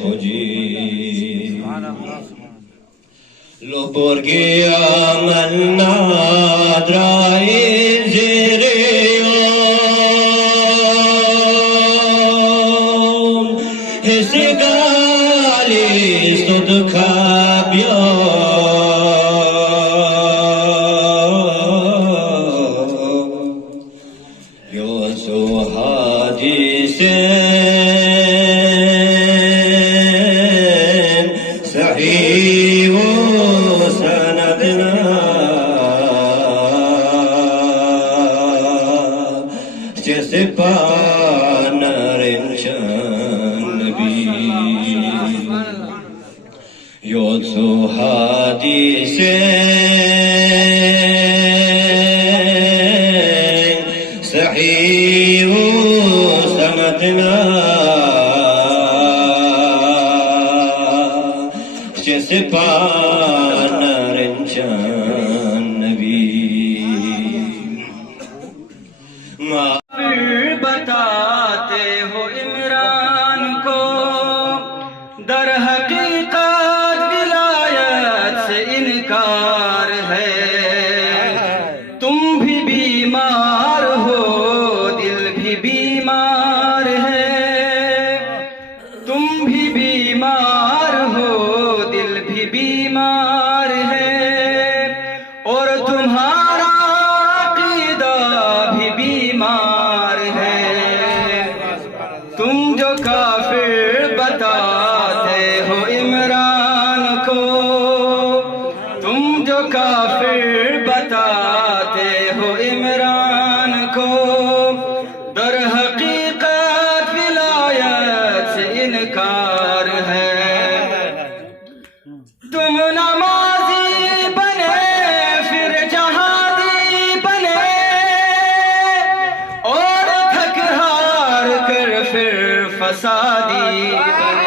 خجي لو برقي عملنا دراين زيريوم هسي قالي صدق يوسو حديثين صحيح وسندنا جسبان رنشان نبي يوسو حديثين صحيح سندنا جسبان رنشان نبي ما बताते हो इमरान को दर हकीकत विलायत से इनकार है। तुम भी बीमार हो, दिल भी बीमार है। तुम भी बीमार हो, दिल भी बीमार है। और तुम्हारा अकीदा भी बीमार है। तुम जो काफिर बताते हो इमरान को, तुम जो काफिर बताते हो इमरान को, दर हकीकत विलायत से इनकार है। तुम नमाजी बने फिर जहादी बने, और थक हार कर फिर फसादी बने।